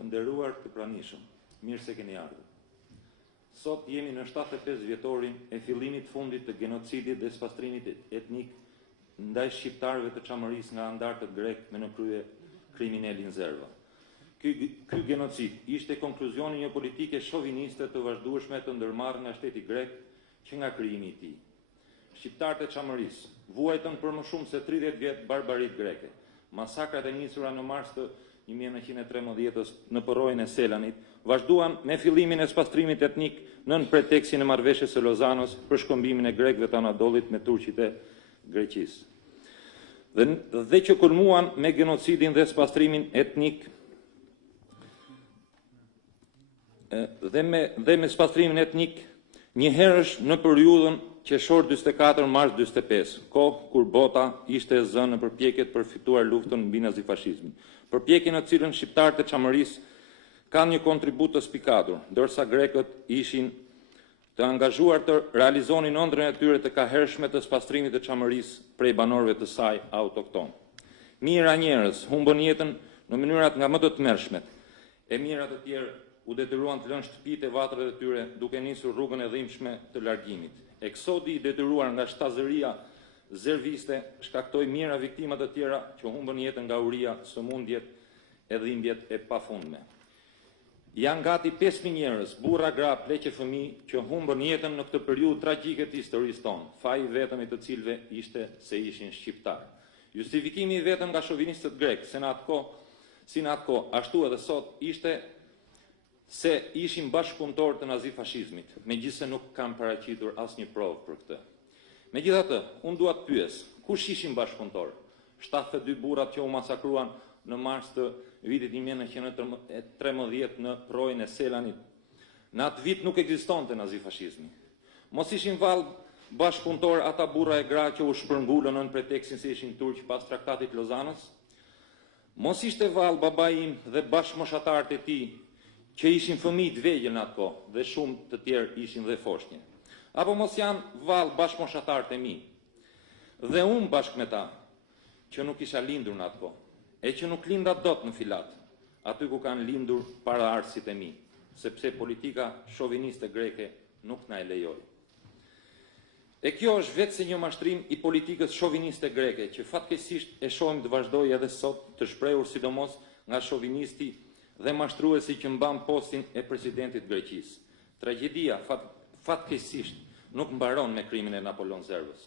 Të nderuar të pranishëm, mirë se keni ardhur. Sot jemi në 75 vjetorin e fillimit fundit të genocidit dhe spastrimit etnik ndaj shqiptarëve të Çamërisë nga andartët grek me në krye kriminalin Zerva. Ky genocid ishte konkluzioni një politike shoviniste të vazhdueshme të ndërmarrë nga shteti grek që nga krijimi i tij. Shqiptarët e Çamërisë vuajtën për më shumë se 30 vjet barbarit greke. Masakrat e nisura në mars të 1913 në porojën e Selanit vazhduan me fillimin e spastrimit etnik nën pretekstin e marrëveshjes së Lozanos për shkëmbimin e grekëve të Anadollit me turqit e Greqisë. Dhe që kulmuan me genocidin dhe spastrimin etnik dhe me spastrimin etnik njëherësh në periudhën qershor 44 mars 45, kohë kur bota ishte e zënë në përpjekjet për fituar luftën mbi nazifashizmin. Përpjekje në cilën shqiptarët e Çamërisë kanë një kontribut të spikatur, ndërsa grekët ishin të angazhuar të realizonin ëndrrën e tyre të kahershme të spastrimit të Çamërisë prej banorëve të saj autokton. Mijëra njerëz humbën jetën në mënyrat nga më të tmerrshmet. E mijëra të tjerë u detyruan të lënë shtëpitë e vatrat e tyre duke nisur rrugën e dhimbshme të largimit. Eksodi i detyruar nga shtazëria zerviste shkaktoi mijëra viktima të tjera që humbën jetën nga uria, sëmundjet e dhimbjet e pafundme. Janë gati 5.000 njerëz, burra, gra, pleqe, fëmijë që humbën jetën në këtë periudhë tragjike të historisë tonë, faji vetëm i të cilëve ishte se ishin shqiptar. Justifikimi i vetëm nga shovinistët grek, si në atë kohë, ashtu edhe sot, ishte se ishin bashkëpunëtor të nazifashizmit, megjithse nuk kanë paraqitur asnjë provë për këtë. Megjithatë, unë dua të pyes, kush ishin bashkëpunëtor? 72 burrat që u masakruan në mars të vitit 1913 në porojën e Selanit. Në atë vit nuk ekzistonte nazifashizmi. Mos ishin vallë bashkëpunëtor ata burra e gra që u shpërngulën nën pretekstin se ishin turq pas traktatit Lozanos? Mos ishte vallë babai im dhe bashkëmoshatarët e tij që ishin fëmijë të vegjël në atë kohë dhe shumë të tjerë ishin dhe foshnjë. Apo mos janë vallë bashkëmoshatarët e mi, dhe unë bashkë me ta, që nuk isha lindur në atë kohë, e që nuk linda dot në Filat, aty ku kanë lindur para arsit e mi, sepse politika shoviniste greke nuk na e lejoi. E kjo është vetë se një mashtrim i politikës shoviniste greke, që fatkeqësisht e shohim të vazhdojë edhe sot, të shprehur sidomos nga shovinisti dhe mashtruesi që mban postin e presidentit Greqisë. Tragjedia fatkeqësisht nuk mbaron me krimin e Napoleon Zervës,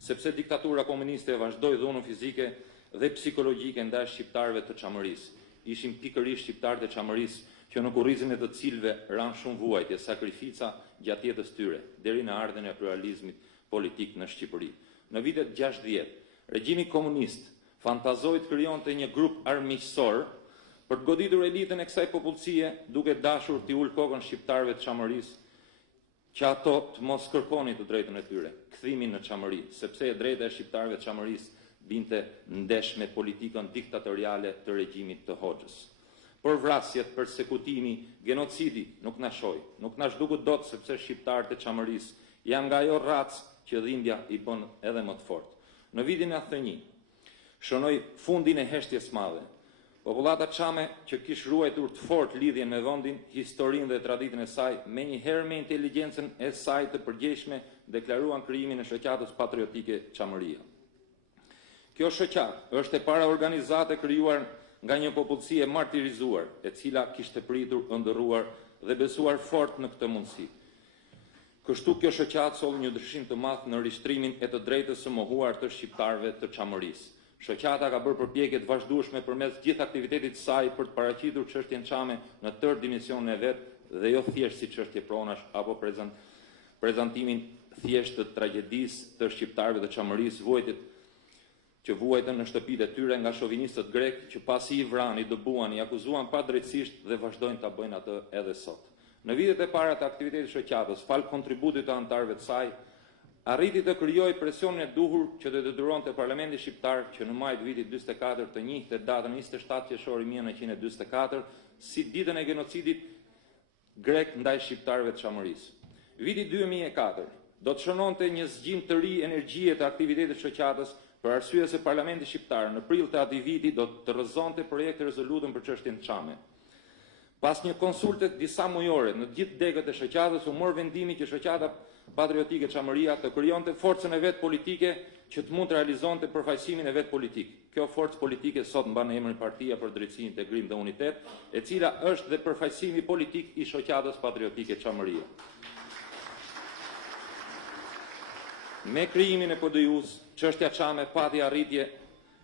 sepse diktatura komuniste vazhdoi dhunën fizike dhe psikologjike ndaj shqiptarëve të Çamërisë. Ishin pikërisht shqiptarët e Çamërisë që në kurrizin e të cilëve ran shumë vuajtje, sakrifica gjatë jetës tyre, deri në ardhen e pluralizmit politik në Shqipëri. Në vitet 60, regjimi komunist fantazoi të krijonte një grup armiqësor për të goditur elitën e kësaj popullsie, duke dashur t'i ul kokën shqiptarëve të Çamërisë, që ato të mos kërkonin të drejtën e tyre, kthimin në Çamëri, sepse e drejta e shqiptarëve të Çamërisë binte ndesh me politikën diktatoriale të regjimit të Hoxhës. Por vrasjet, persekutimi, genocidi nuk na shoj, nuk na zhdukut dot sepse shqiptarët e Çamërisë janë nga ajo racë që dhimbja i bën edhe më të fortë. Në vitin 91, shënoi fundin e heshtjes madhe. Popullata Çame, që kishte ruajtur të fortë lidhjen me vendin, historinë dhe traditën e saj, menjëherë me inteligjencën e saj të përgjegjshme, deklaruan krijimin e Shoqatës Patriotike Çamëria. Kjo shoqatë është e para organizate krijuar nga një popullsi e martirizuar, e cila kishte pritur, ëndërruar dhe besuar fort në këtë mundësi. Kështu kjo shoqatë solli një ndryshim të madh në rishtrimin e të drejtës së mohuar të shqiptarëve të Çamërisë. Shoqata ka bërë përpjekje të vazhdueshme përmes gjithë aktivitetit të saj për të paraqitur çështjen Çame në tërë dimensionin e vet dhe jo thjesht si çështje pronash apo prezantimin thjesht të tragjedisë të shqiptarëve të Çamërisë, që vuajtën në shtëpitë e tyre nga shovinistët grek që pasi i vranë, i dëbuan, i akuzuan padrejtësisht dhe vazhdojnë ta bëjnë atë edhe sot. Në vitet e para të aktivitetit të shoqatës, fal kontributit të anëtarëve të saj, arriti të krijojë presionin e duhur që të detyronte Parlamenti shqiptar që në maj të vitit 44 të njihte datën 27 qershor 1944 si ditën e genocidit grek ndaj shqiptarëve të Çamërisë. Viti 2004 do të shënonte një zgjim të ri energjie të aktivitetit të shoqatës për arsye se Parlamenti shqiptar në prill të atij viti do të rrëzonte projekt rezolutën për çështjen Çame. Pas një konsulte disa mujore në gjithë degët e shoqatës u mor vendimi që Shoqata Patriotike Çamëria të krijonte forcën e vet politike që të mund të realizonte përfaqësimin e vet politik. Kjo forcë politike sot mban emrin Partia për Drejtësi, Integrim dhe Unitet, e cila është dhe përfaqësimi politik i Shoqatës Patriotike Çamëria. Me krijimin e PDIU-së, çështja Çame pati arritje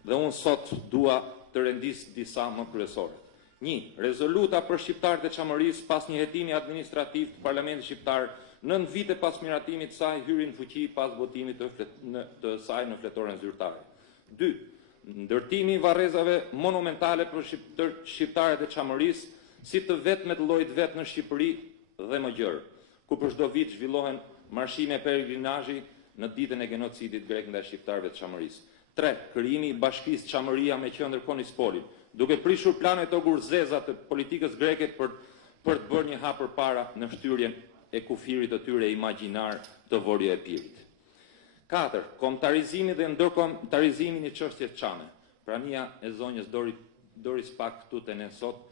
dhe unë sot dua të rendis disa më kryesore. 1. Rezoluta për shqiptarët e Çamërisë pas një hetimi administrativ të Parlamentit shqiptar 9 vite pas miratimit të saj hyri në fuqi pas votimit të saj në fletoren zyrtare. 2. Ndërtimi i varrezave monumentale për shqiptarët e Çamërisë si të vetmet llojit vet në Shqipëri dhe më gjërë, ku për çdo vit zhvillohen marshime peregrinazhi në ditën e genocidit grek ndaj shqiptarëve të Çamërisë. 3. Krijimi i bashkisë Çamëria me qendër Konispolin, duke prishur planet o gurzeza të politikës greke për të bërë një hap përpara në shtyrjen e kufirit të tyre imagjinar të Vorjo e Pirit. 4. Kombëtarizimi dhe ndërkombëtarizimi në çështjet Çame. Prania e zonjës Doris Pack këtu te ne sot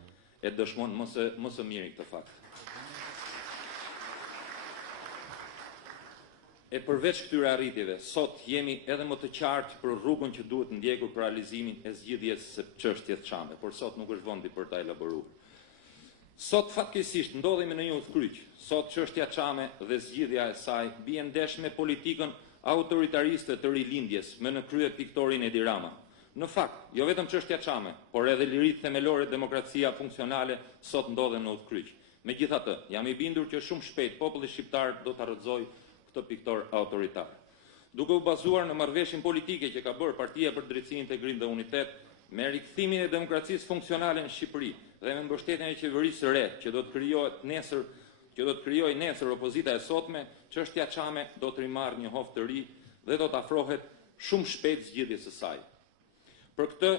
e dëshmon më së miri këtë fakt. E përveç këtyre arritjeve, sot jemi edhe më të qartë për rrugën që duhet ndjekur për realizimin e zgjidhjes së çështjes Çame, por sot nuk është vendi për ta elaboruar. Sot fatkeqësisht ndodhemi në një udhkryq. Sot çështja Çame dhe zgjidhja e saj bie ndesh me politikën autoritariste të rilindjes, me në krye piktorin Edi Rama. Në fakt, jo vetëm çështja Çame, por edhe lirit themelore demokracia funksionale sot ndodhen në udhkryq. Megjithatë, jam i bindur që shumë shpejt populli shqiptar do ta rrëzojë këtë piktor autoritar. Duke u bazuar në marrëveshjen politike që ka bërë Partia për Drejtësi, Integrim dhe Unitet, me rikthimin e demokracisë funksionale në Shqipëri dhe me mbështetjen e qeverisë së re që do të krijojë nesër opozita e sotme, çështja Çame do të rimarrë një hoftë të ri dhe do të afrohet shumë shpejt zgjidhjes së saj. Për këtë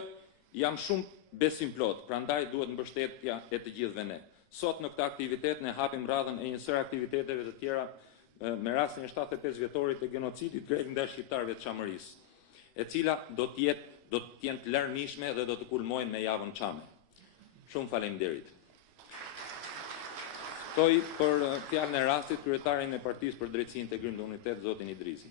jam shumë besimplot, prandaj duhet mbështetja e të gjithëve ne. Sot në këtë aktivitet ne hapim radhën e një sër aktiviteteve të tjera me rastin e 75 vjetorit të genocidit grek ndaj shqiptarëve të Çamërisë, e cila do të jenë të larmishme dhe do të kulmojnë me javën Çame. Shumë faleminderit. Ftoj për fjalën e rastit kryetarin e Partisë për Drejtësi, Integrim dhe Unitet, zotin Idrizi.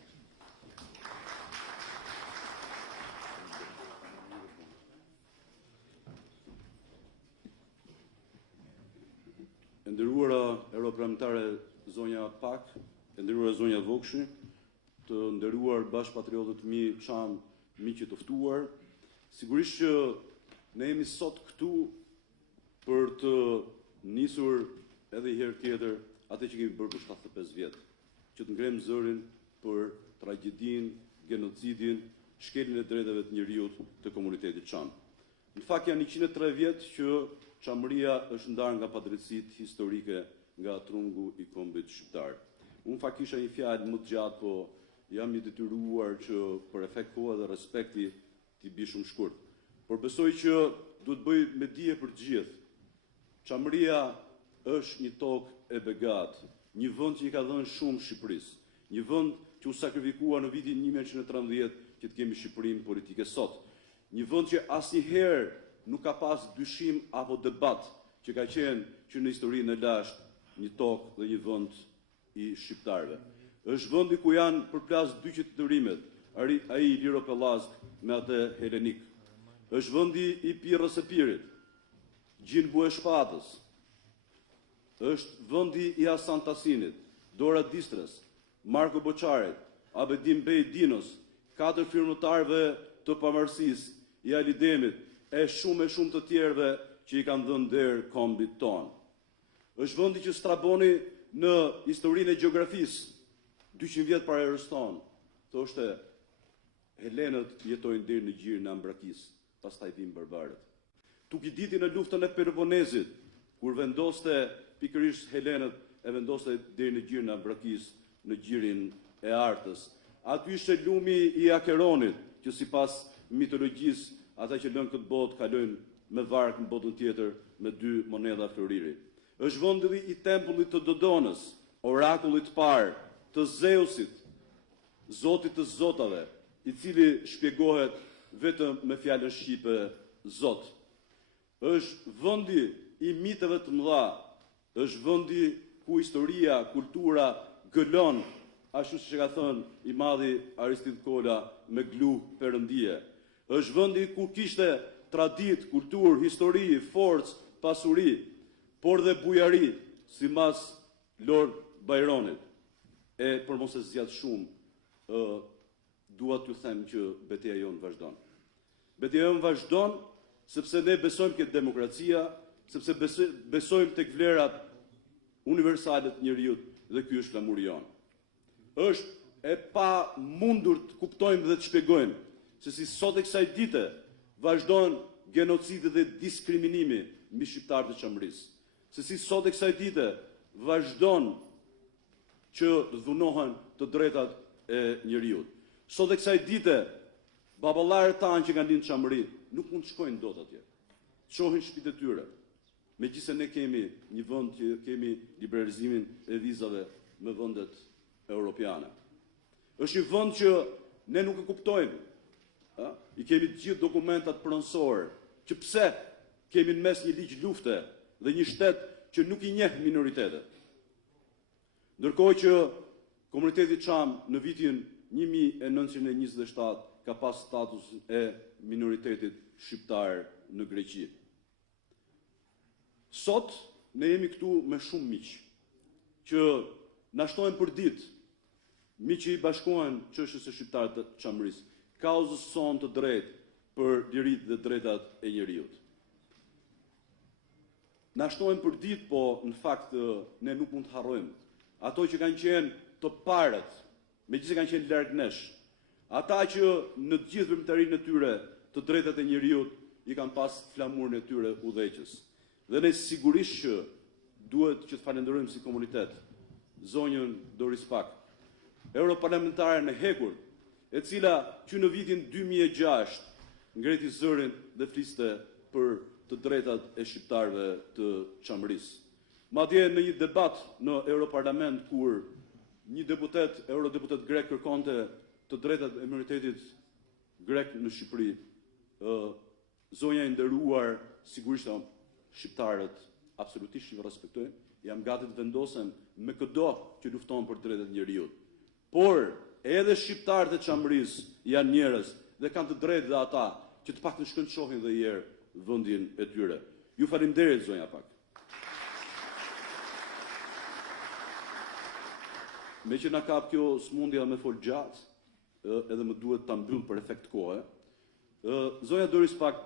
E nderuara europarlamentare zonja Pack, e nderuara zonja Vokshi, të nderuar bashkëpatriotët mi Çam, miq të ftuar, sigurisht që ne jemi sot këtu për të nisur edhe një herë tjetër atë që kemi bërë për 75 vjet, që të ngrejmë zërin për tragjedinë, genocidin, shkeljen e drejtave të njerëzit të komunitetit Çam. Në fakt janë 103 vjet që Çamëria është ndarë nga padrejtësitë historike nga trungu i kombit shqiptar. Unë fakt kisha një fjalë më të gjatë, po jam i detyruar që për efekt kohe dhe respekti t'i bi shumë shkurt. Por besoj që duhet bëj me dije për të gjithë. Çamëria është një tokë e begatë, një vend që i ka dhënë shumë Shqipërisë, një vend që u sakrifikua në vitin 1913 që të kemi Shqipërinë politike sot, një vend që asnjëherë nuk ka pas dyshim apo debat që ka qenë që në historinë e lashtë një tokë dhe një vend i shqiptarëve. Është vendi ku janë përplas dy qytetërimet, ai liro-pellazg me atë helenik. Është vendi i Pirrës së Pirit, Gjin Bue Shpatës. Është vendi i Hasan Tasinit, Dora Distrës, Marko Boçarit, Abedim Bey Dinos, 4 firmëtarëve të pavarësisë, i Alidemit, e shumë të tjerëve që i kanë dhënë derë kombit tonë. Është vendi që straboni në historinë e gjeografisë 200 vjet para erës tonë. Thoshte Helenët jetojnë deri në gjirin e Ambrakisë, pastaj vinë barbarët. Tuk i diti në luftën e Peloponezit, kur vendoste pikërisht Helenët e vendoste deri në gjirin e Ambrakisë, në gjirin e Artës. Aty ishte lumi i Akeronit, që sipas mitologjisë ata që lënë këtë botë kalojnë me varg në botën tjetër me 2 monedha floriri. Është vendi i tempullit të Dodonës, orakullit parë të Zeusit, Zotit të Zotave, i cili shpjegohet vetëm me fjalën shqipe Zot. Është vendi i miteve të mëdha, është vendi ku historia, kultura gëlon, ashtu siç e ka thënë i madhi Aristid Kola me glu perëndie. Është vendi ku kishte tradit, kulturë, histori, forcë, pasuri, por dhe bujari, sipas Lord Bajronit. E për mos e zgjat shumë, dua t'ju them që beteja jonë vazhdon. Beteja jonë vazhdon sepse ne besojmë këtë demokracia, sepse besojmë tek vlerat universale të njerëzit dhe ky është flamuri jonë. Është e pa mundur të kuptojmë dhe të shpjegojmë se si sot e kësaj dite vazhdon genocidi dhe diskriminimi mbi shqiptarët e Çamërisë. Se si sot e kësaj dite vazhdon që dhunohen të drejtat e njerëzit. Sot e kësaj dite baballarët tanë që kanë lind në Çamëri nuk mund të shkojnë dot atje. Shohin shtëpitë e tyre. Megjithëse ne kemi një vend që kemi liberalizimin e vizave me vendet europiane. Është një vend që ne nuk e kuptojmë. I kemi të gjithë dokumentat pronësor, që pse kemi në mes një ligj lufte dhe një shtet që nuk i njeh minoritetet. Ndërkohë që komuniteti Çam në vitin 1927 ka pas status e minoritetit shqiptar në Greqi. Sot ne jemi këtu me shumë miq që na shtojnë për ditë, miq që i bashkohen çështjes së shqiptarëve të Çamërisë, kauzës sonë të drejtë për liritë dhe drejtat e njerëzit. Na shtojnë për ditë, po në fakt ne nuk mund të harrojmë ato që kanë qenë të parët, megjithëse kanë qenë larg nesh, ata që në të gjithë vëmëtarinë e tyre të drejtat e njerëzit i kanë pas flamurin e tyre udhëheqës. Dhe ne sigurisht që duhet që të falenderojmë si komunitet zonjën Doris Pack, europarlamentare në hekur, e cila që në vitin 2006 ngreti zërin dhe fliste për të drejtat e shqiptarëve të Çamërisë. Madje në një debat në Europarlament kur një eurodeputet grek kërkonte të drejtat e minoritetit grek në Shqipëri, zonja e nderuar, sigurisht shqiptarët absolutisht i respektojnë, jam gati të vendosem me çdo që lufton për drejtat e njerëzit. Por edhe shqiptarët e Çamërisë janë njerëz dhe kanë të drejtë dhe ata që të paktën shkojnë të shohin dhe herë vendin e tyre. Ju faleminderit zonja Pack. Me që na kap kjo smundja me fol gjatë, edhe më duhet ta mbyll për efekt kohe. Zonja Doris Pack,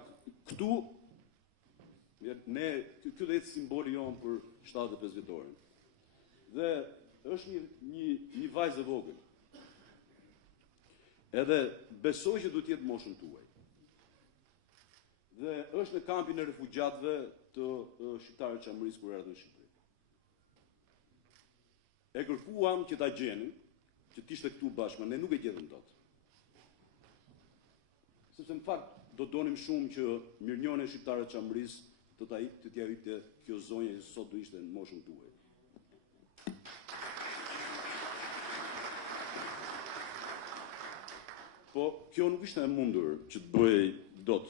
këtu ky do jetë simboli jon për 75 vjetorin. Dhe është një vajzë e vogël. Edhe besoj që duhet jetë moshën tuaj. Dhe është në kampin e refugjatëve të shqiptarëve të Çamërisë kur erdhën në Shqipëri. E kërkuam që ta gjenin, që t'ishte këtu bashkë, ne nuk e gjetëm dot. Sepse në fakt do donim shumë që mirënjohjen e shqiptarëve të Çamërisë të t'ia hipte kjo zonjë që sot do ishte në moshën tuaj. Po kjo nuk ishte e mundur që të bëhej dot.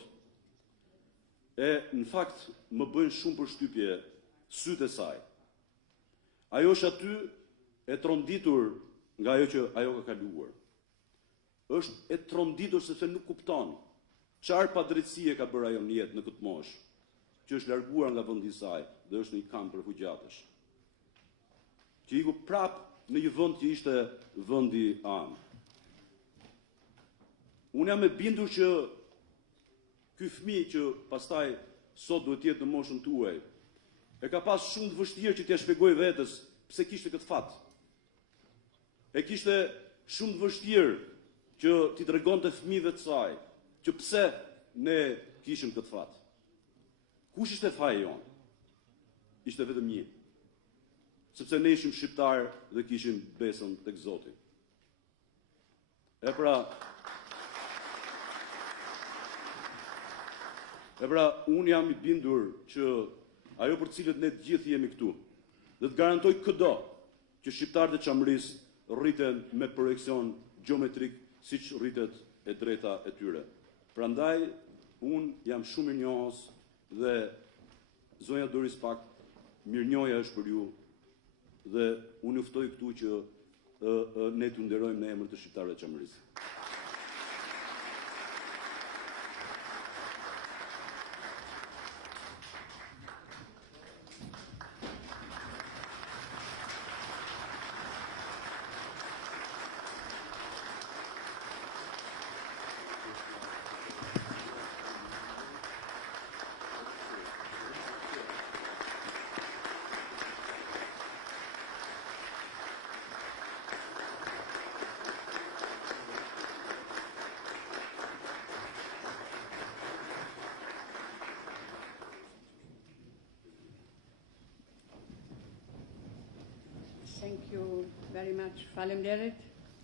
E në fakt më bëjnë shumë përshtypje sytë e saj. Ajo është aty e tronditur nga ajo që ajo ka kaluar. Është e tronditur sepse nuk kupton çfarë padrejtësie ka bërë ajo në jetë në këtë moshë, që është larguar nga vendi i saj dhe është në një kamp refugjatësh. Që iku prap në një vend që ishte vendi anë. Unë jam e bindur që ky fëmijë që pastaj sot duhet jetë në moshën tuaj, e ka pas shumë të vështirë që t'ia shpjegoj vetes pse kishte këtë fat. E kishte shumë të vështirë që t'i tregonte fëmijëve të saj që pse ne kishim këtë fat. Kush ishte faji jonë? Ishte vetëm një. Sepse ne ishim shqiptarë dhe kishim besën tek Zoti. E pra, unë jam i bindur që ajo për cilët ne të gjithë jemi këtu, dhe të garantoj këdo që shqiptarët e Çamërisë rriten me projekcion gjeometrik siç rritet e drejta e tyre. Prandaj, unë jam shumë mirënjohës dhe Zonja Doris Pack, mirënjohja është për ju dhe unë ju ftoj këtu që ne t'u nderojmë në emër të shqiptarëve të Çamërisë. Thank you very much. Faleminderit.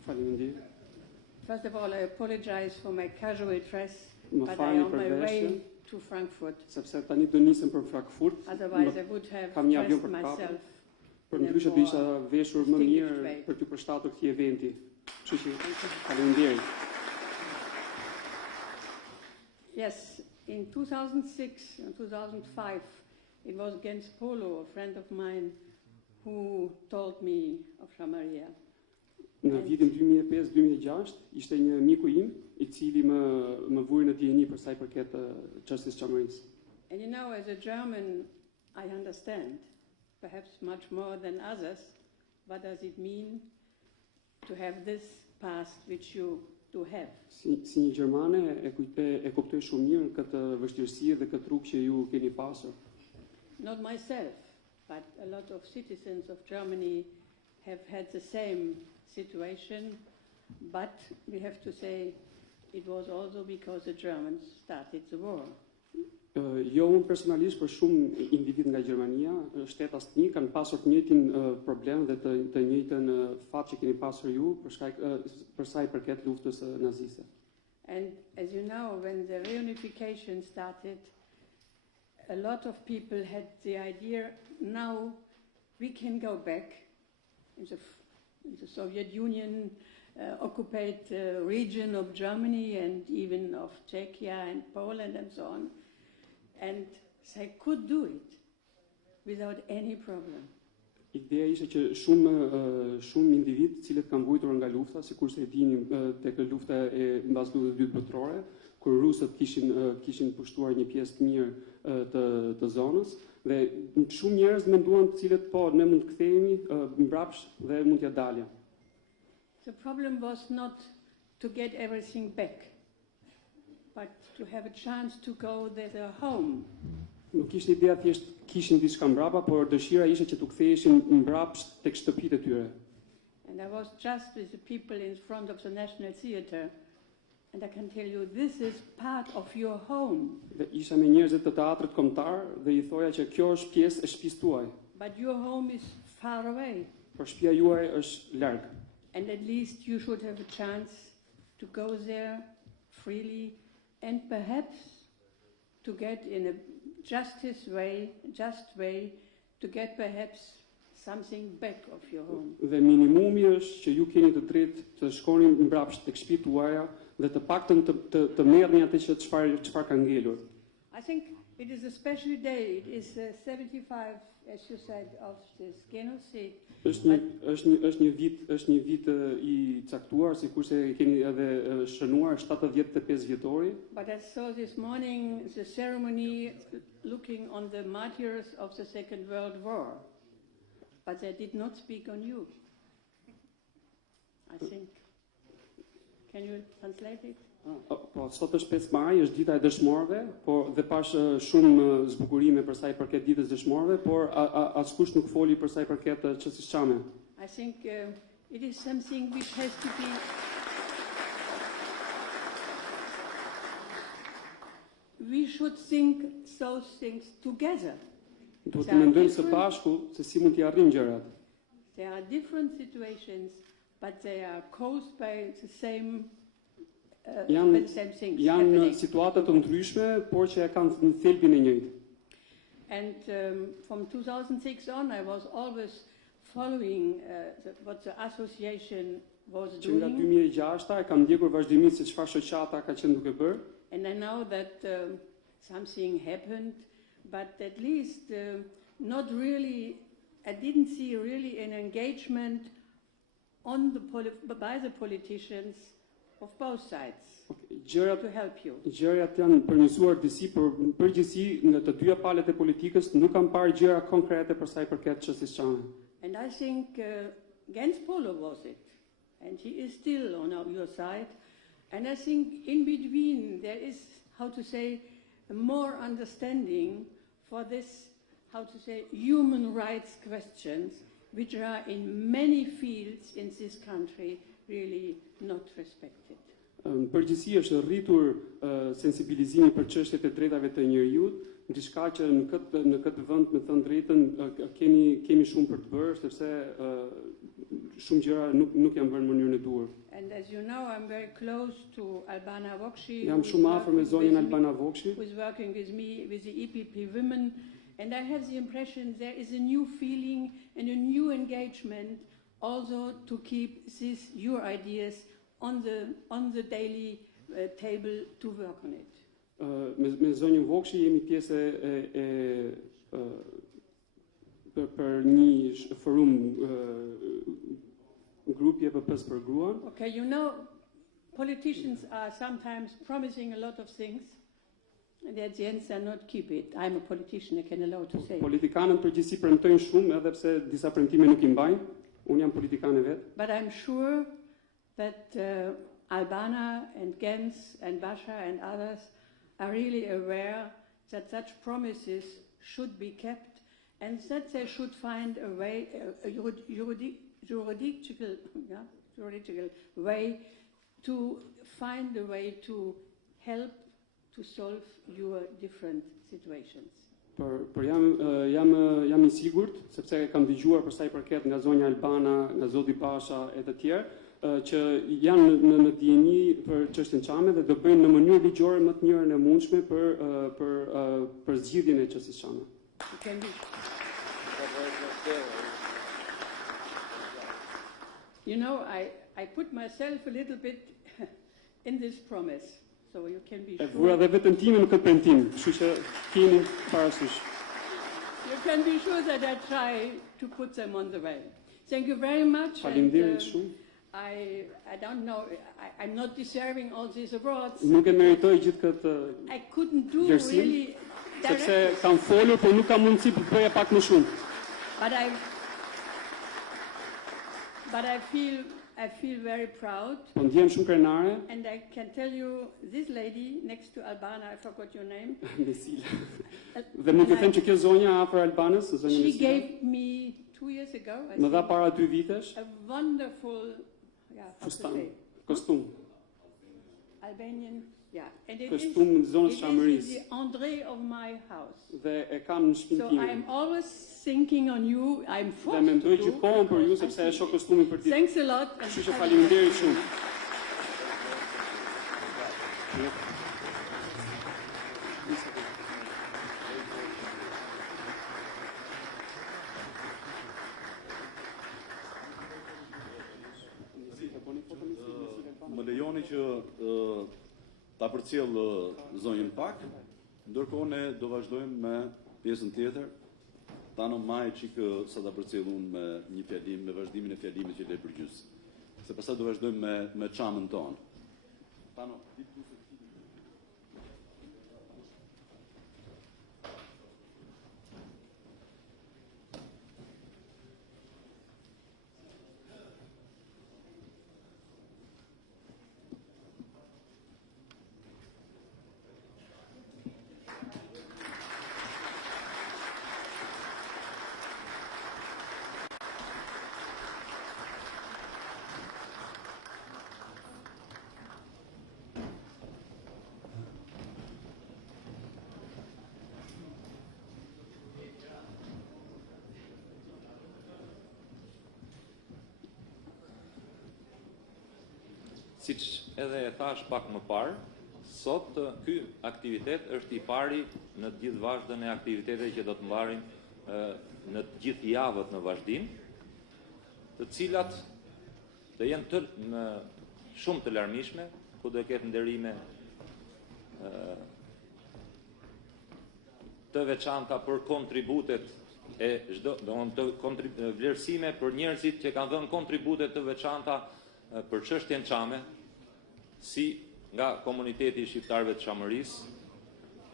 Faleminderit. First of all, I apologize for my casual dress, Më but I falni am on për my way veshjen, to Frankfurt. sepse tani do nisem për Frankfurt. Otherwise, I would have kam një avion dressed për kapur. myself Për in a ndryshe do more isha veshur më distinguished mirë way. për t'ju përshtatur këtij eventi. Kështu që faleminderit. Yes, in 2006 and 2005, it was Gens Polo, a friend of mine, who told me of Çamëria. Në vitin 2005-2006 ishte një miku im I cili më vuri në dijeni për sa I përket çështjes Çamërisë. And you know, as a German, I understand, perhaps much more than others, what does it mean to have this past which you do have. Si një gjermane e kuptoj shumë mirë këtë vështirësi dhe këtë rrugë që ju keni pasur. Not myself, but a lot of citizens of Germany have had the same situation, but we have to say it was also because the Germans started the war. Jo unë personalisht, për shumë individ nga Gjermania, shtetë asnjë kanë pasur të njëjtin problem dhe të njëjtën fat që keni pasur ju për sa I përket luftës naziste. And as you know, when the reunification started, a lot of people had the idea now we can go back in the Soviet Union occupied region of Germany and even of Czechia and Poland and so on. And they could do it without any problem. Ideja ishte që shumë individ të cilët kanë vuajtur nga lufta, sikurse e dini tek lufta e mbas luftës dytë botërore, kur rusët kishin pushtuar një pjesë të mirë të zonës dhe shumë njerëz menduan të cilët po ne mund të kthehemi mbrapsht dhe mund t'ja dalim. The problem was not to get everything back, but to have a chance to go their home. Nuk ishte ideja thjesht kishin diçka mbrapa, por dëshira ishte që t'u ktheheshin mbrapsht tek shtëpitë e tyre. And I was just with the people in front of the National Theatre, and I can tell you this is part of your home. Dhe isha me njerëzit të teatrit kombëtar dhe I thoja që kjo është pjesë e shtëpisë tuaj. But your home is far away. Por shtëpia juaj është larg. And at least you should have a chance to go there freely and perhaps to get in a just way to get perhaps something back of your home. Dhe minimumi është që ju keni të drejtë të shkoni mbrapsht tek shtëpitë tuaja dhe të paktën të merrni atë që çfarë ka ngelur. I think it is a special day. It is 75, as you said, of this genocide. Është një vit I caktuar, sikurse keni edhe shënuar 75 vjetori. But I saw this morning the ceremony looking on the martyrs of the Second World War. But they did not speak on you. I think. Can you translate it? Po, sot është 5 maj, është dita e dëshmorëve, por dhe pash shumë zbukurime për sa I përket ditës dëshmorëve, por askush nuk foli për sa I përket çështjes Çame. I think it is something which has to be we should think those things together. Duhet të mendojmë së bashku se si mund t'i arrijmë gjërat. There are different situations, but they are caused by the same things. Janë situata të ndryshme, por që kanë në thelbin e njëjtë. And from 2006 on, I was always following what the association was Që nga doing. 2006 e kam ndjekur vazhdimisht se çfarë shoqata ka qenë duke bërë. And I know that something happened but at least not really, I didn't see really an engagement on by the politicians of both sides to help you. Gjërat janë përmirësuar disi, por në përgjithësi në të dyja palët e politikës nuk kam parë gjëra konkrete për sa i përket çështjes Çame. And I think Jens Polo was it, and he is still on your side. And I think in between there is, how to say, more understanding for this, how to say, human rights questions, which are in many fields in this country really not respected. Në përgjithësi është rritur sensibilizimi për çështjet e drejtave të njerëzit, diçka që në këtë vend, me thënë drejtën, kemi shumë për të bërë, sepse shumë gjëra nuk janë bërë në mënyrën e duhur. And as you know, I'm very close to Albana Vokshi. Jam shumë afër me zonjën Albana Vokshi. Who is working with me with the EPP women, and I have the impression there is a new feeling and a new engagement also to keep your ideas on the daily table to work on it. Me zonjën Vokshi jemi pjesë për një forum grupi EPP-s për gruan. Okay, you know, politicians are sometimes promising a lot of things, and at the end they not keep it. I'm a politician, I can allow to say. Politikanët përgjithësi premtojnë shumë, edhe pse disa premtime nuk i mbajnë. Unë jam politikane vet. But I'm sure that Albana and Gens and Basha and others are really aware that such promises should be kept, and that they should find a way, a juridical way to find a way to help to solve your different situations. Por jam I sigurt, sepse kam dëgjuar për sa I përket nga zonja Albana, nga zoti Basha e të tjerë, që janë në dieni për çështjen Çame dhe do bëjnë në mënyrë ligjore më të mirën e mundshme për zgjidhjen e çështjes Çame. You know, I put myself a little bit in this promise, so you can be sure. Vura dhe vetëm timin në këtë premtim, kështu që keni parasysh. You can be sure that I try to put them on the way. Thank you very much. Faleminderit shumë. I don't know, I'm not deserving all these awards. Nuk e meritoj gjithë këtë I couldn't do vlerësim, really sepse kam folur, por nuk kam mundësi të bëja pak më shumë. But I feel very proud. Po ndjem shumë krenare. And I can tell you, this lady next to Albana, I forgot your name. Mesila. Dhe mund të them që kjo zonja afër Albanës, zonja Mesila. She gave me 2 years ago. Më dha para 2 vitesh. A wonderful, fustan, kostum. Albanian, and it Kostum në zonës Çamërisë. is the entrée of my house. Dhe e kam në shtëpinë So time. I'm always thinking on you. I'm forced Dhe mendoj to që kohën për ju sepse e shoh kostumin për ditë. Thanks a lot. Kështu që faleminderit shumë. Më lejoni që ta përcjell zonjën Pak, ndërkohë ne do vazhdojmë me pjesën tjetër. Tano maj çikë sa ta përcjell unë me një fjalim, me vazhdimin e fjalimit që le përgjys. Se pastaj do vazhdojmë me Çamën tonë. Tano, Siç edhe e thash pak më parë, sot ky aktivitet është I pari në të gjithë vazhdën e aktiviteteve që do të mbarin në të gjithë javët në vazhdim, të cilat do jenë shumë të larmishme, ku do ketë nderime të veçanta për kontributet vlerësime për njerëzit që kanë dhënë kontribute të veçanta për çështjen Çame, si nga komuniteti i shqiptarëve të Çamërisë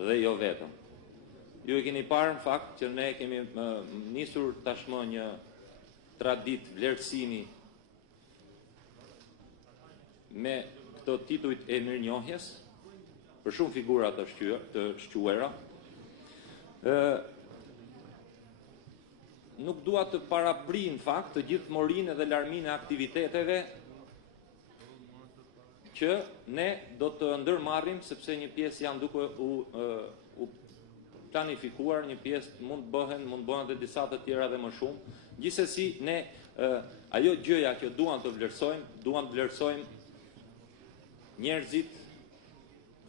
dhe jo vetëm. Ju e keni parë në fakt që ne kemi nisur tashmë një tradit vlerësimi me këto titujt e mirënjohjes për shumë figura të shquera. Nuk dua të parapri në fakt të gjithë morinë dhe larminë e aktiviteteve që ne do të ndërmarrim, sepse një pjesë janë duke u planifikuar, një pjesë mund bëhen dhe disa të tjera dhe më shumë. Gjithsesi ne ajo gjëja që duam të vlerësojmë njerëzit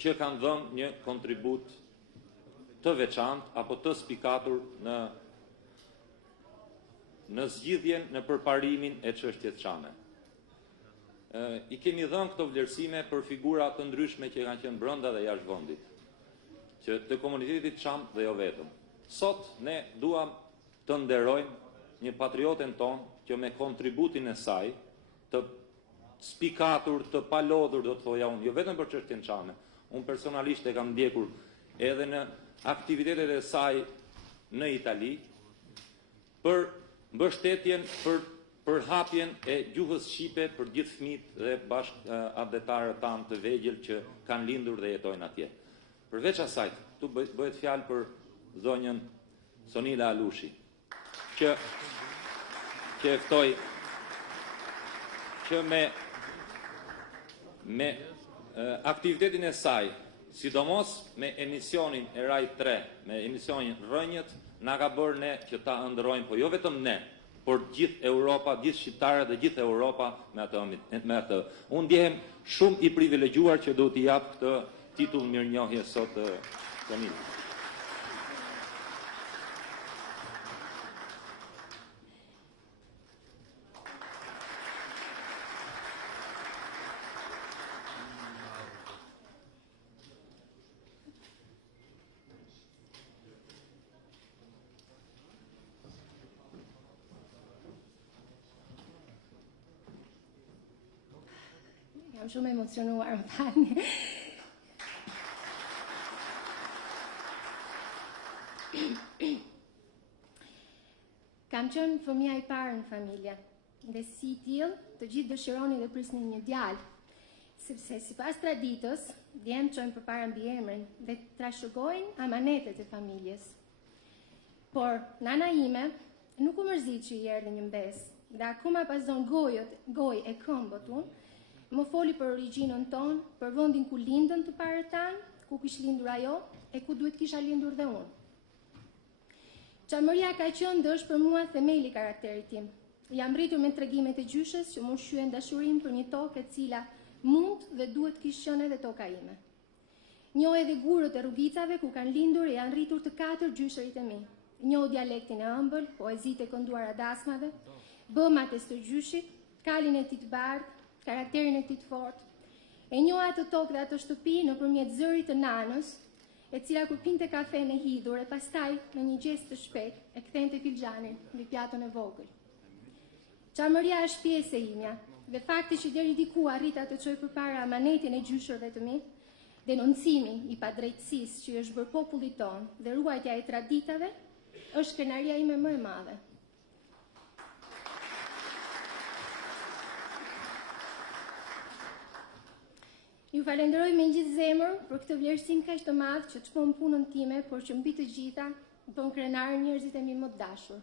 që kanë dhënë një kontribut të veçantë apo të spikatur në zgjidhjen, në përparimin e çështjes Çame. I kemi dhënë këto vlerësime për figura të ndryshme që kanë qenë brenda dhe jashtë vendit, që të komunitetit Çam dhe jo vetëm. Sot ne duam të nderojmë një patrioten ton që me kontributin e saj të spikatur, të palodhur, do të thoja unë, jo vetëm për çështjen Çame. Unë personalisht e kam ndjekur edhe në aktivitetet e saj në Itali për mbështetjen, për hapjen e gjuhës shqipe për gjithë fëmijët dhe bashkëadhetarët tanë të vegjël që kanë lindur dhe jetojnë atje. Përveç asaj, tu bëhet fjalë për zonjën Sonila Alushi, që e ftoj që me aktivitetin e saj, sidomos me emisionin e Raj 3, me emisionin Rënjët, na ka bërë ne që ta ëndrojmë, po jo vetëm ne, por gjithë Europa, gjithë shqiptarët dhe gjithë Europa me atë. Unë ndjehem shumë i privilegjuar që do t'i jap këtë titull mirënjohje sot Sonila. Jam shumë emocionuar, më falni. Kam qenë fëmija i parë në familje, dhe si tillë të gjithë dëshironin dhe prisnin një djalë, sepse sipas traditës, djemt çojnë përpara mbiemrin dhe trashëgojnë amanetet e familjes. Por nana ime nuk u mërzit që i erdhi një mbes, dhe akoma pas don gojë e këmbët unë, më foli për origjinën tonë, për vendin ku lindën të parët tanë, ku kish lindur ajo e ku duhet kisha lindur dhe unë. Çamëria ka qenë dhe është për mua themeli karakterit tim. Jam rritur me tregimet e gjyshes që më shyen dashurinë për një tokë e cila mund dhe duhet kishte qenë edhe toka ime. Njoh edhe gurët e rrugicave ku kanë lindur e janë rritur të 4 gjyshërit e mi. Njoh dialektin e ëmbël, poezitë e kënduara dasmave, bëmat e së gjyshit, kalin e tij të bardhë, karakterin e tij të fortë. E njoh atë tokë dhe atë shtëpi nëpërmjet zërit të nanës, e cila kur pinte kafe me hidhur e pastaj në një gest të shpejtë e kthente filxhanin mbi pjatën e vogël. Çamëria është pjesë e imja, dhe fakti që deri diku arrita të çoj përpara amanetin e gjyshërve të mi, denoncimi i padrejtësisë që është bërë popullit tonë dhe ruajtja e traditave, është krenaria ime më e madhe. Ju falenderoj me gjithë zemër për këtë vlerësim kaq të madh që çmon punën time, por që mbi të gjitha bën krenar njerëzit e mi më të dashur.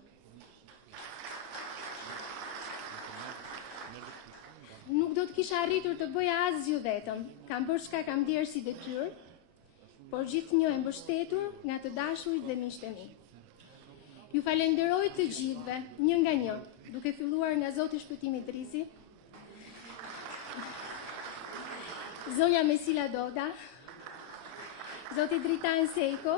Nuk do të kisha arritur të bëja asgjë vetëm. Kam bërë çka kam ndier si detyrë, por gjithnjë e mbështetur nga të dashurit dhe miqtë e mi. Ju falenderoj të gjithëve, një nga një, duke filluar nga Zoti Shpëtim Idrizi, Zonja Mesila Doda, Zoti Dritan Sejko,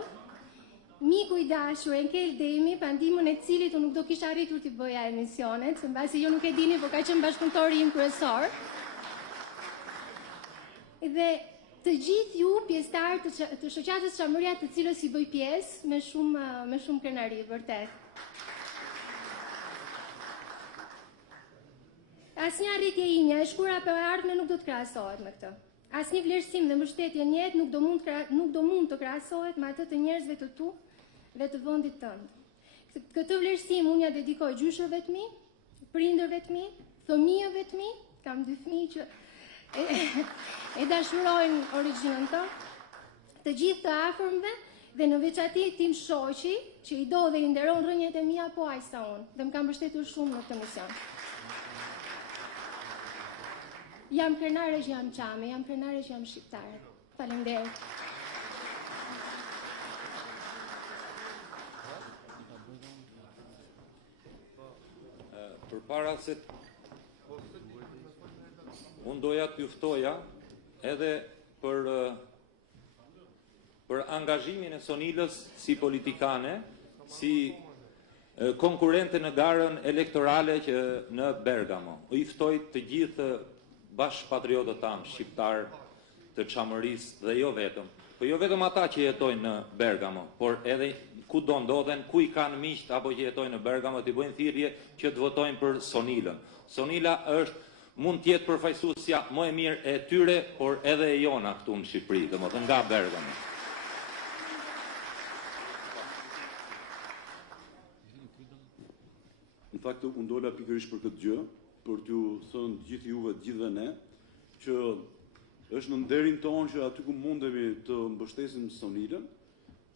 miku i dashur Enkel Demi, pa ndihmën e cilit unë nuk do kisha arritur t'i bëja emisionet, se mbasi ju nuk e dini, por ka qenë bashkëpunëtori im kryesor. Dhe Të gjithë ju pjesëtarë të Shoqatës Çamëria, të cilës i bëj pjesë me shumë krenari, vërtet. Asnjë arritje ime e shkruar apo e ardhme nuk do të krahasohet me këtë. Asnjë vlerësim dhe mbështetje në jetë nuk do mund të krahasohet me atë të njerëzve të tu dhe të vendit tënd. Këtë vlerësim unë ja dedikoj gjyshëve të mi, prindërve të mi, fëmijëve të mi, kam 2 fëmijë që e dashurojnë origjinën tonë, të gjithë të afërmve dhe në veçati tim shoqi që i do dhe i nderon rrënjët e mia po aq sa unë dhe më ka mbështetur shumë në këtë mision. Jam krenare që jam çame, jam krenare që jam shqiptare. Faleminderit. Përpara se unë doja t'ju ftoja edhe për angazhimin e Sonilës si politikane, si konkurrente në garën elektorale që në Bergamo. U i ftoj të gjithë bashkëpatriotët tanë shqiptar të Çamërisë dhe jo vetëm, po jo vetëm ata që jetojnë në Bergamo, por edhe ku do ndodhen, ku i kanë miqt apo që jetojnë në Bergamo, t'i bëjnë thirrje që të votojnë për Sonilën. Sonila mund t'jetë përfaqësuesja më e mirë e tyre, por edhe e jona këtu në Shqipëri, domethënë nga Bergamo. Në fakt, unë dola pikërisht për këtë gjë, për t'ju thënë gjithë juve, gjithëve ne, që është në nderin tonë që aty ku mundemi të mbështesim Sonilën,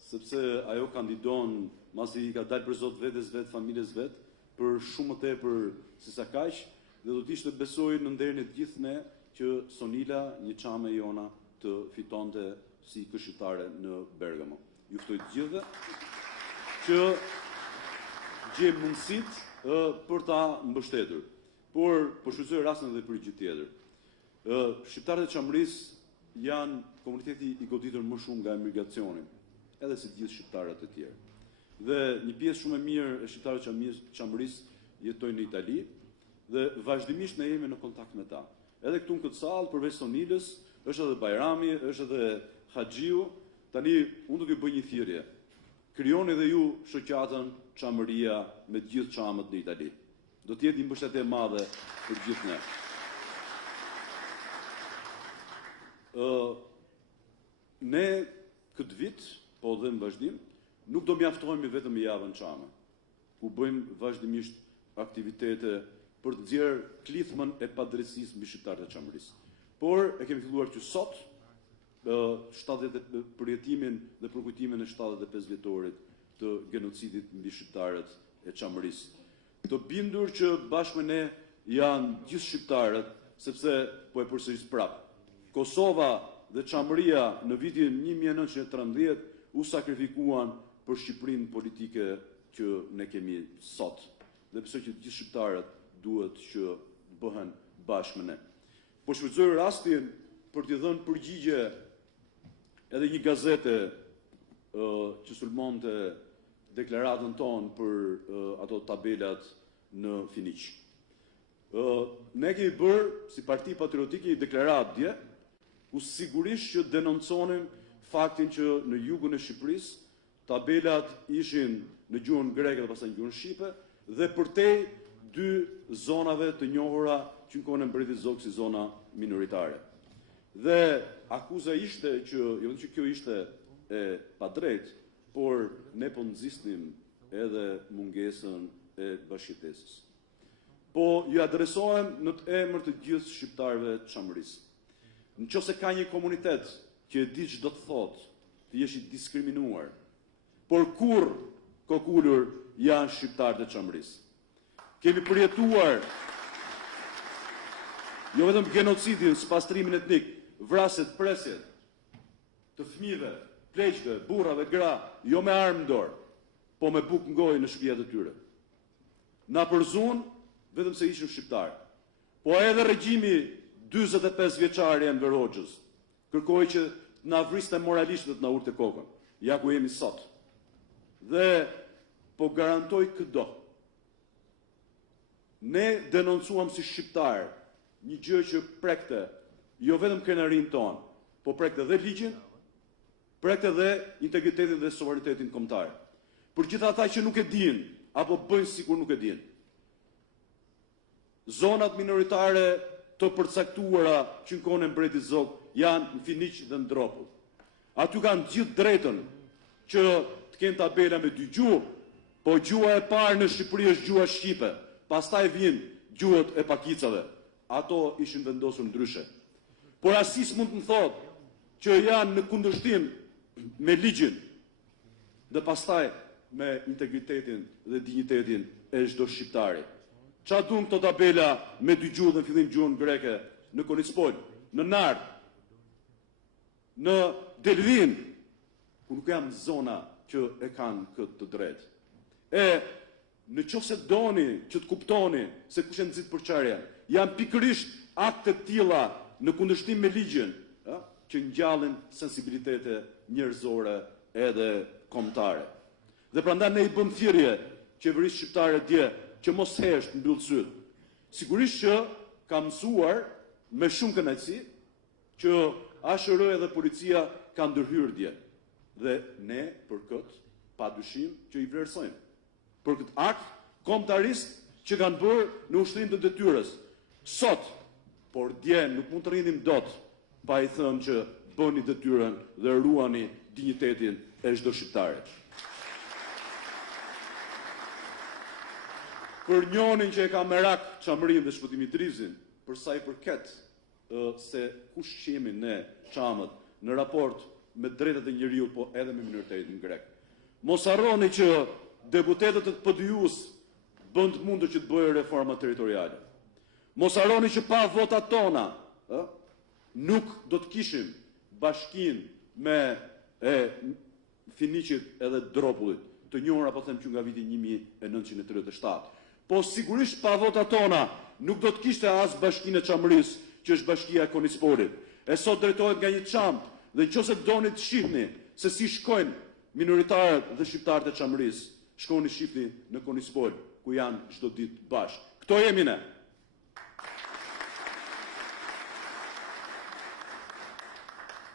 sepse ajo kandidon, masi i ka dalë për zot vetes vet, familjes vet, për shumë më tepër se sa kaq, dhe do t'ishte besoj në nderin e gjithë ne që Sonila, një çame jona, të fitonte si këshilltare në Bergamo. Ju ftoj të gjithëve që gjejmë mundësitë për ta mbështetur. Por shfrytëzoj rastin edhe për gjë tjetër. Shqiptarët e Çamërisë janë komuniteti i goditur më shumë nga emigracioni, edhe si gjithë shqiptarët e tjerë. Dhe një pjesë shumë e mirë e shqiptarëve të Çamërisë jetojnë në Itali dhe vazhdimisht ne jemi në kontakt me ta. Edhe këtu në këtë sallë, përveç Sonilës, është edhe Bajrami, është edhe Haxhiu. Tani unë do t'ju bëj një thirrje. Krijoni edhe ju Shoqatën Çamëria me të gjithë çamët në Itali. Do t'jetë një mbështetje e madhe për gjithë ne. Ne këtë vit, po dhe në vazhdim, nuk do mjaftohemi vetëm i javën çame, ku bëjmë vazhdimisht aktivitete për të nxjerrë klithmën e padrejtësisë mbi shqiptarët e Çamërisë. Por e kemi filluar që sot përjetimin dhe përkujtimin e 75 vjetorit të genocidit mbi shqiptarët e Çamërisë. Të bindur që bashkë me ne janë gjithë shqiptarët, sepse po e përsëris prapë. Kosova dhe Çamëria në vitin 1913 u sakrifikuan për Shqipërinë politike që ne kemi sot. Dhe besoj që gjithë shqiptarët duhet që bëhen bashkë me ne. Po shfrytëzoj rastin për t'i dhënë përgjigje edhe një gazete që sulmonte deklaratën tonë për ato tabelat në Finiq. Ne kemi bërë, si Parti Patriotike, një deklaratë dje, ku sigurisht që denonconim faktin që në jugun e Shqipërisë tabelat ishin në gjuhën greke dhe pastaj në gjuhën shqipe dhe përtej 2 zonave të njohura që në kohën e mbretërisë Zog si zona minoritare. Dhe akuza ishte që, jo që kjo ishte e padrejtë, por ne po nxisnim edhe mungesën e bashkëjetesës. Po ju adresohem në të emër të gjithë shqiptarëve të Çamërisë. Nëse ka një komunitet që e di ç'do të thotë, të jesh i diskriminuar, por kur kokulur janë shqiptarët e Çamërisë. Kemi përjetuar jo vetëm genocidin, spastrimin etnik, vrasjet, presjet të fëmijëve, pleqve, burrave, gra, jo me armë në dorë, po me bukë ngojë në shtëpiat e tyre. Na përzun vetëm se ishin shqiptarë. Po edhe regjimi 45 vjeçar i Enver Hoxhës kërkoi që na vriste moralisht dhe të na urte kokën. Ja ku jemi sot. Dhe po garantoj këdo. Ne denoncuam si shqiptarë një gjë që prekte jo vetëm krenarin tonë, po prekte dhe ligjin, prekte dhe integritetin dhe sovranitetin kombëtar. Për gjithë ata që nuk e dinë, apo bëjnë sikur nuk e dinë. Zonat minoritare të përcaktuara që në kohën e mbretit Zog janë në Finiq dhe në Dropull. Aty kanë gjithë drejtën që të kenë tabela me dy gjuhë, po gjuha e parë në Shqipëri është gjuha shqipe, pastaj vijnë gjuhët e pakicave. Ato ishin vendosur ndryshe. Por asis mund të më thotë që janë në kundërshtim me ligjin dhe pastaj me integritetin dhe dignitetin e çdo shqiptari. Qa dun këto tabela me dy gjuhë dhe fillim gjuhën greke në Konispol, në Nard, në Delvin, ku nuk jam zona që e kanë këtë të drejtë. E në qoftë se doni që të kuptoni se kush e nxit përçarja, janë pikërisht akte të tilla në kundërshtim me ligjin, që ngjallin sensibilitete njerëzore edhe kombëtare. Dhe prandaj ne i bëm thirrje qeverisë shqiptare dje që mos hesht mbyll syt. Sigurisht që ka mësuar me shumë kënaqësi që ASHR dhe policia kanë ndërhyrë dje. Dhe ne për këtë padyshim që i vlerësojmë. Për këtë akt kombëtarist që kanë bërë në ushtrim të detyrës. Sot, por dje nuk mund të rrinim dot pa i thënë që bëni detyrën dhe ruani dignitetin e çdo shqiptari. Për njonin që e ka merak Çamërinë dhe Shpëtim Idrizin, për sa i përket se kush jemi ne Çamët në raport me drejtat e njeriut, po edhe me minoritetin grek. Mos harroni që deputetët e PDIU-së bën të mundur që të bëjë reforma territoriale. Mos harroni që pa votat tona, nuk do të kishim bashkinë me Finiqit edhe Dropullit, të njohur apo them që nga viti 1937. Po sigurisht pa votat tona nuk do të kishte as bashkinë e Çamërisë, që është bashkia e Konispolit. E sot drejtohet nga një çamt dhe nëse doni të shihni se si shkojnë minoritarët dhe shqiptarët e Çamërisë, shkoni shihni në Konispol, ku janë çdo ditë bashkë. Këto jemi ne.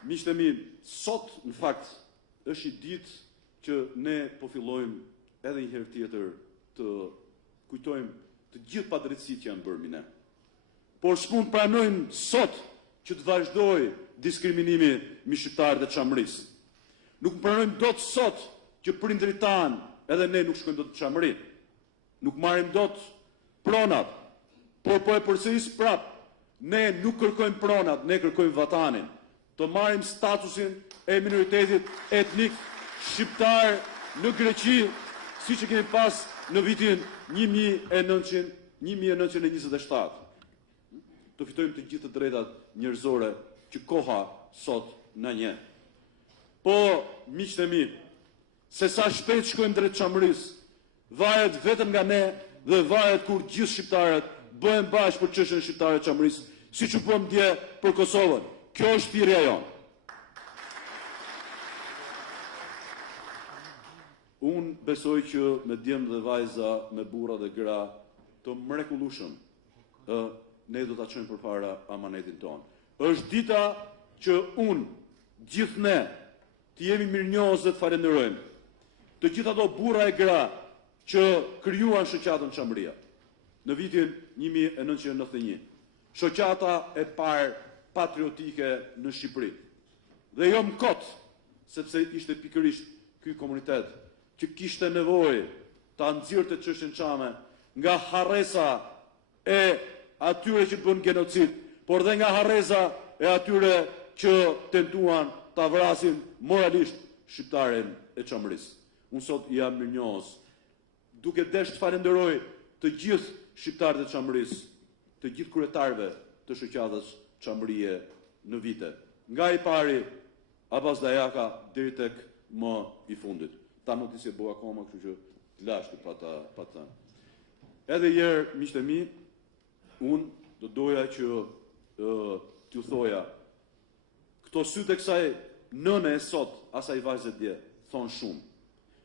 Miqtë e mi, sot në fakt është një ditë që ne po fillojmë edhe një herë tjetër të kujtojmë të gjithë padrejtësitë që janë bërë ne. Por s'mund pranojmë sot që të vazhdoj diskriminimi mbi shqiptarët e Çamërisë. Nuk pranojmë dot sot që prindërit tanë edhe ne nuk shkojmë dot në Çamëri. Nuk marrim dot pronat. Por po e përsëris prap, ne nuk kërkojmë pronat, ne kërkojmë vatanin. Të marrim statusin e minoritetit etnik shqiptar në Greqi, siç e kemi pas në vitin 1927. Të fitojmë të gjithë të drejtat njerëzore që koha sot na nje. Po, miqtë e mi, se sa shpejt shkojmë drejt Çamërisë, varet vetëm nga ne dhe varet kur gjithë shqiptarët bëhen bashkë për çështjen shqiptare të Çamërisë, siç u bëm dje për Kosovën. Kjo është thirrja jonë. Unë besoj që me djemë dhe vajza, me burra dhe gra, të mrekullueshëm, ne do ta çojmë përpara amanetin tonë. Është dita që unë, gjithë ne, të jemi mirënjohës dhe të falenderojmë të gjithë ato burra e gra që krijuan Shoqatën Çamëria në vitin 1991. Shoqata e parë patriotike në Shqipëri. Dhe jo më kot, sepse ishte pikërisht ky komunitet që kishte nevojë ta nxirrte çështjen Çame nga harresa e atyre që bën genocid, por dhe nga harresa e atyre që tentuan ta vrasin moralisht shqiptaren e Çamërisë. Unë sot jam mirënjohës, duke desh të falenderoj të gjithë shqiptarët e Çamërisë, të gjithë kryetarëve të Shoqatës Çamërie në vite. Nga i pari Abbas Dajaka deri tek më i fundit. Ta nuk i se bëu akoma, kështu që të lashtu pa të thënë. Edhe herë, miqtë e mi, unë do doja që t'ju thoja, këto sytë e kësaj nëne e sot, asaj vajze dje, thonë shumë.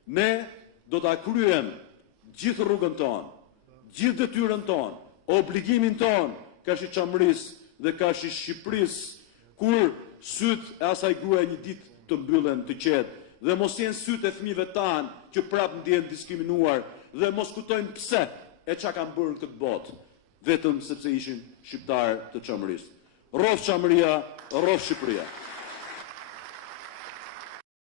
Ne do ta kryem gjithë rrugën tonë, gjithë detyrën tonë, obligimin tonë, ka shi Çamërisë dhe ka shi Shqipërisë, kur syt e asaj gruaje një ditë të mbyllen të qetë, dhe mos jenë syt e fëmijëve tanë që prapë ndjen diskriminuar, dhe mos kujtojnë pse e çka kanë bërë në këtë botë, vetëm sepse ishin shqiptarë të Çamërisë. Rrof Çamëria, rrof Shqipëria.